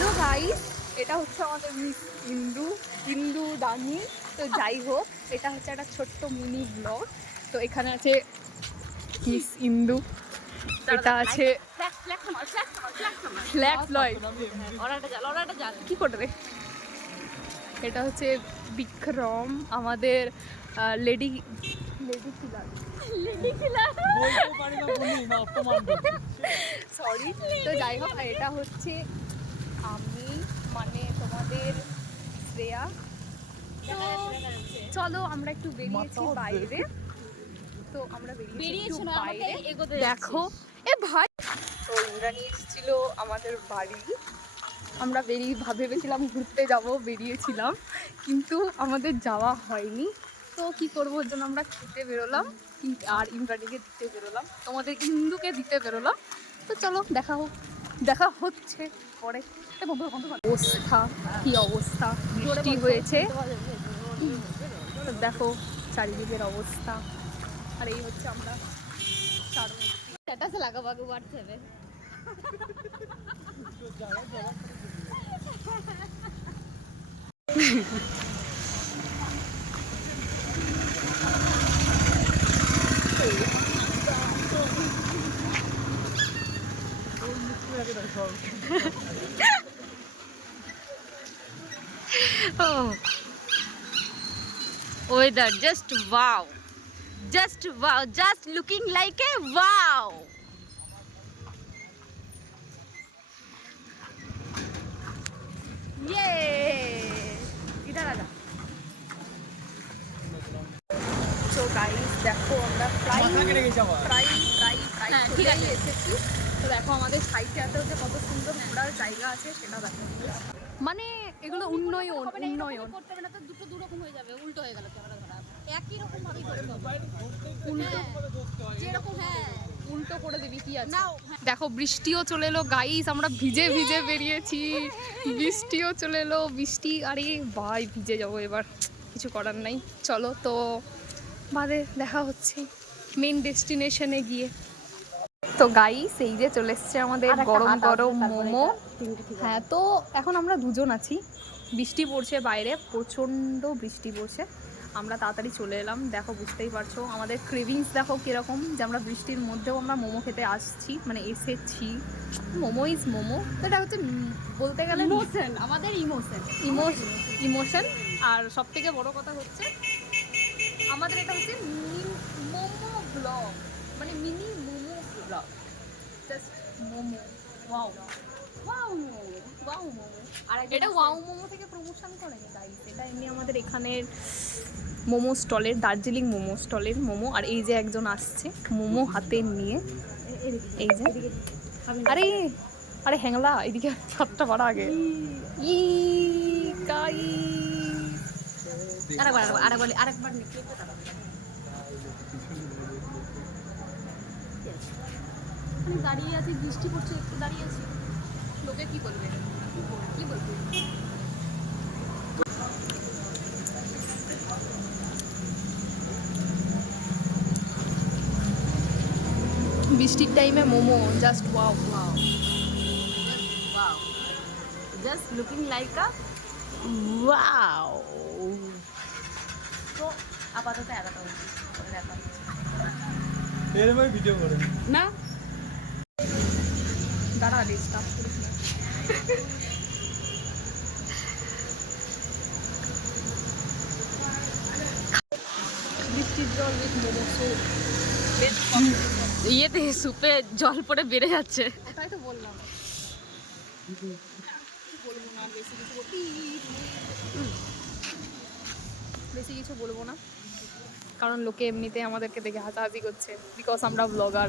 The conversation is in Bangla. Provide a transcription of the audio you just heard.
হ্যালো গাইস, এটা হচ্ছে আমাদের মিস ইন্দু দানি। তো যাই হোক, এটা হচ্ছে একটা ছোট্ট মিনি ব্লগ। তো এখানে আছে মিস ইন্দু, এটা আছে ফ্ল্যাক্স লয় কি করবে, এটা হচ্ছে বিক্রম আমাদের লেডি সরি। তো যাই হোক, এটা হচ্ছে আমি, মানে তোমাদের শ্রেয়া। তো চলো আমরা একটু বেরিয়েছি বাইরে। তো আমরা বেরিয়েছি বাইরে, দেখো এ ভাই। তো ইন্দ্রাণী এসেছিল আমাদের বাড়ি। আমরা ভেবেছিলাম ঘুরতে যাব, বেরিয়েছিলাম, কিন্তু আমাদের যাওয়া হয়নি। তো কি করবো, ওর জন্য আমরা খেতে বেরোলাম আর ইন্দ্রাণীকে দিতে বেরোলাম, তোমাদের ইন্দুকে দিতে বেরোলাম। তো চলো দেখা হচ্ছে পরে। অবস্থা কি অবস্থা, বৃষ্টি হয়েছে, দেখো চারিদিকের অবস্থা। আর এই হচ্ছে আমরা লাগাবাগু বাড়তে হবে। Oh, weather just wow, just looking like a wow. इधर आ जा। তো গাইস দেখো, আমরা প্রায় চলেই এসেছি। তো দেখো আমাদের সাইডে এত যে কত সুন্দর ঘোরার জায়গা আছে সেটা দেখো। মানে এগুলো উন্নয়ন করতে হবে না তো, দুটো দুরকম হয়ে যাবে, উল্টো হয়ে গেল ক্যামেরা ধরা। একই রকম ভাবেই করতে হবে, যেরকম উল্টো করে দিবি কি আছে। দেখো বৃষ্টিও চলে এলো গাইস, আমরা ভিজে বেরিয়েছি, বৃষ্টিও চলে এলো। বৃষ্টি, আরে ভাই ভিজে যাবো এবার, কিছু করার নাই। চলো তো বাদে দেখা হচ্ছে মেন ডেস্টিনেশনে গিয়ে। তো গাইস এই যে চলে এসছে আমাদের গরম গরম মোমো। হ্যাঁ, তো এখন আমরা দুজন আছি, বৃষ্টি পড়ছে বাইরে, প্রচণ্ড বৃষ্টি পড়ছে। আমরা তাড়াতাড়ি চলে এলাম, দেখো বুঝতেই পারছো আমাদের ক্রেভিংস দেখো কীরকম, যে আমরা বৃষ্টির মধ্যেও আমরা মোমো খেতে আসছি, মানে এসেছি। মোমো ইজ মোমো, তো এটা হচ্ছে বলতে গেলে ইমোশন, আমাদের ইমোশন। আর সব থেকে বড় কথা হচ্ছে আমাদের এটা হচ্ছে মোমো ব্লগ, মানে mini momo blog, just momo. Wow momo. আর এটা ওয়াও মোমো থেকে প্রমোশন করেনি গাইস, এটা এমনি আমাদের এখানের মোমো স্টলের, দার্জিলিং মোমো স্টলের মোমো। আর এই যে একজন আসছে মোমো হাতে নিয়ে, এই যে আরে আরে হ্যাংলা, এদিকে ছাদটা বাড়া আগে। আরেকবার দাঁড়িয়ে আছি, বৃষ্টি পড়ছে, একটু দাঁড়িয়ে আছি, লোকে কি বলবে, বৃষ্টির টাইমে momo just wow, just looking like আ ওয়াও। তো আপাতত এতটা ভিডিও করে না, দাঁড়া স্টার্ট করিস না। বৃষ্টির জল উইথ মোমো স্যুপ, ইয়েতে সুপে জল পড়ে বেড়ে যাচ্ছে। ওটাই তো বললাম, বলবো না বেশি কিছু বলবো না, কারণ লোকে এমনিতে আমাদেরকে দেখে হাসাহাসি করছে, বিকজ আমরা ব্লগার।